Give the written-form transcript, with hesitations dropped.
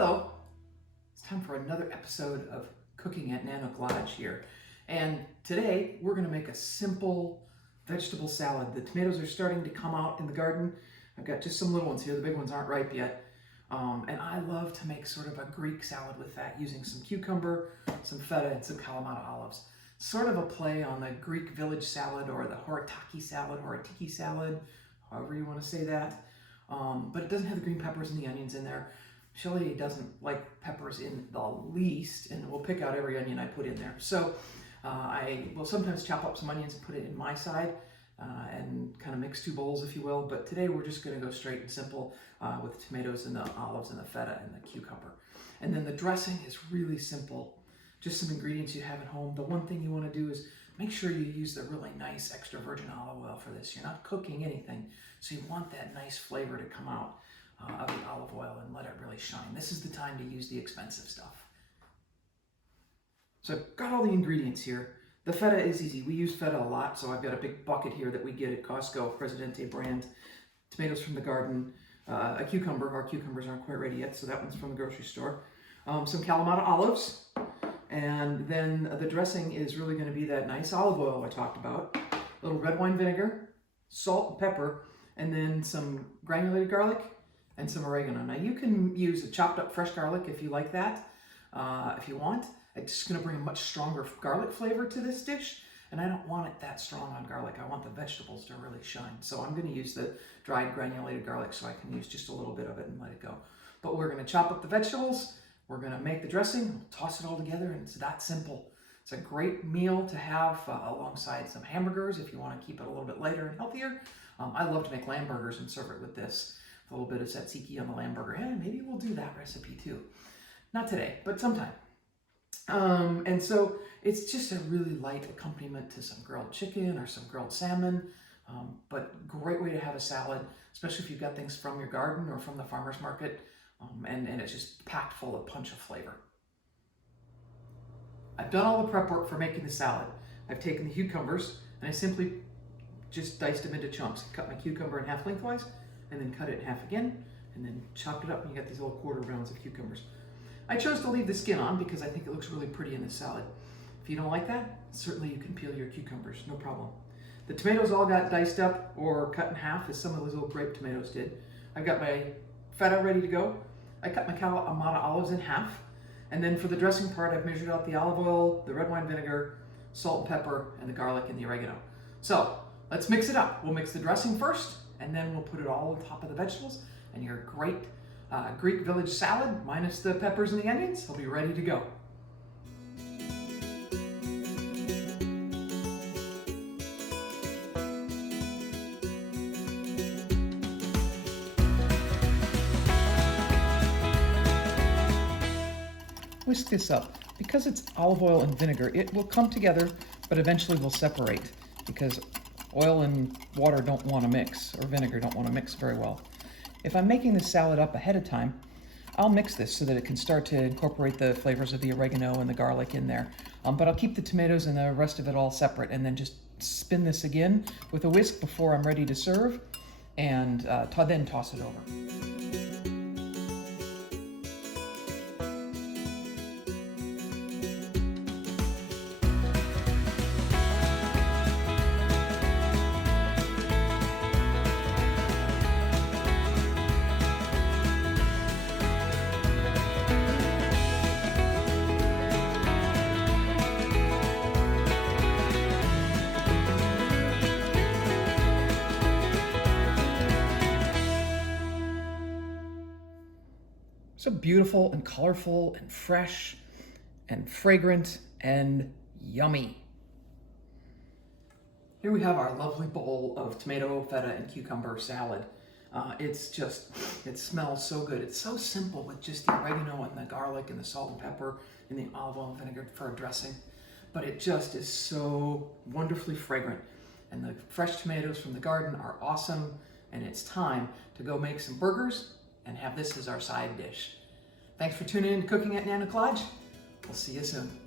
Hello, it's time for another episode of Cooking at Nano Lodge here. And today we're going to make a simple vegetable salad. The tomatoes are starting to come out in the garden. I've got just some little ones here, the big ones aren't ripe yet. And I love to make sort of a Greek salad with that using some cucumber, some feta, and some kalamata olives. Sort of a play on the Greek village salad or the Horiatiki salad, however you want to say that. But it doesn't have the green peppers and the onions in there. Shelley doesn't like peppers in the least, and we'll pick out every onion I put in there. So I will sometimes chop up some onions and put it in my side and kind of mix two bowls, if you will. But today we're just going to go straight and simple with the tomatoes and the olives and the feta and the cucumber. And then the dressing is really simple. Just some ingredients you have at home. The one thing you want to do is make sure you use the really nice extra virgin olive oil for this. You're not cooking anything, so you want that nice flavor to come out of the olive oil and let it really shine. This is the time to use the expensive stuff. So I've got all the ingredients here. The feta is easy. We use feta a lot, so I've got a big bucket here that we get at Costco, Presidente brand. Tomatoes from the garden, a cucumber. Our cucumbers aren't quite ready yet, so that one's from the grocery store. Some Kalamata olives, and then the dressing is really going to be that nice olive oil I talked about, a little red wine vinegar, salt and pepper, and then some granulated garlic and some oregano. Now you can use a chopped up fresh garlic if you like that, if you want. It's just going to bring a much stronger garlic flavor to this dish, and I don't want it that strong on garlic. I want the vegetables to really shine. So I'm going to use the dried granulated garlic so I can use just a little bit of it and let it go. But we're going to chop up the vegetables, we're going to make the dressing, we'll toss it all together, and it's that simple. It's a great meal to have alongside some hamburgers if you want to keep it a little bit lighter and healthier. I love to make lamb burgers and serve it with this. A little bit of tzatziki on the lamb burger. Yeah, maybe we'll do that recipe too. Not today, but sometime. And so it's just a really light accompaniment to some grilled chicken or some grilled salmon, but great way to have a salad, especially if you've got things from your garden or from the farmer's market, and it's just packed full of punch of flavor. I've done all the prep work for making the salad. I've taken the cucumbers and I simply just diced them into chunks. Cut my cucumber in half lengthwise, and then cut it in half again, and then chopped it up, and you got these little quarter rounds of cucumbers. I chose to leave the skin on because I think it looks really pretty in this salad. If you don't like that, certainly you can peel your cucumbers, no problem. The tomatoes all got diced up or cut in half, as some of those little grape tomatoes did. I've got my feta ready to go. I cut my kalamata olives in half, and then for the dressing part, I've measured out the olive oil, the red wine vinegar, salt and pepper, and the garlic and the oregano. So let's mix it up. We'll mix the dressing first, and then we'll put it all on top of the vegetables, and your great Greek village salad, minus the peppers and the onions, will be ready to go. Whisk this up. Because it's olive oil and vinegar, it will come together, but eventually will separate because oil and water don't want to mix, or vinegar don't want to mix very well. If I'm making this salad up ahead of time, I'll mix this so that it can start to incorporate the flavors of the oregano and the garlic in there. But I'll keep the tomatoes and the rest of it all separate, and then just spin this again with a whisk before I'm ready to serve, and then toss it over. So beautiful and colorful and fresh and fragrant and yummy. Here we have our lovely bowl of tomato, feta, and cucumber salad. It smells so good. It's so simple with just the oregano and the garlic and the salt and pepper and the olive oil and vinegar for a dressing. But it just is so wonderfully fragrant. And the fresh tomatoes from the garden are awesome. And it's time to go make some burgers and have this as our side dish. Thanks for tuning in to Cooking at Nano Lodge. We'll see you soon.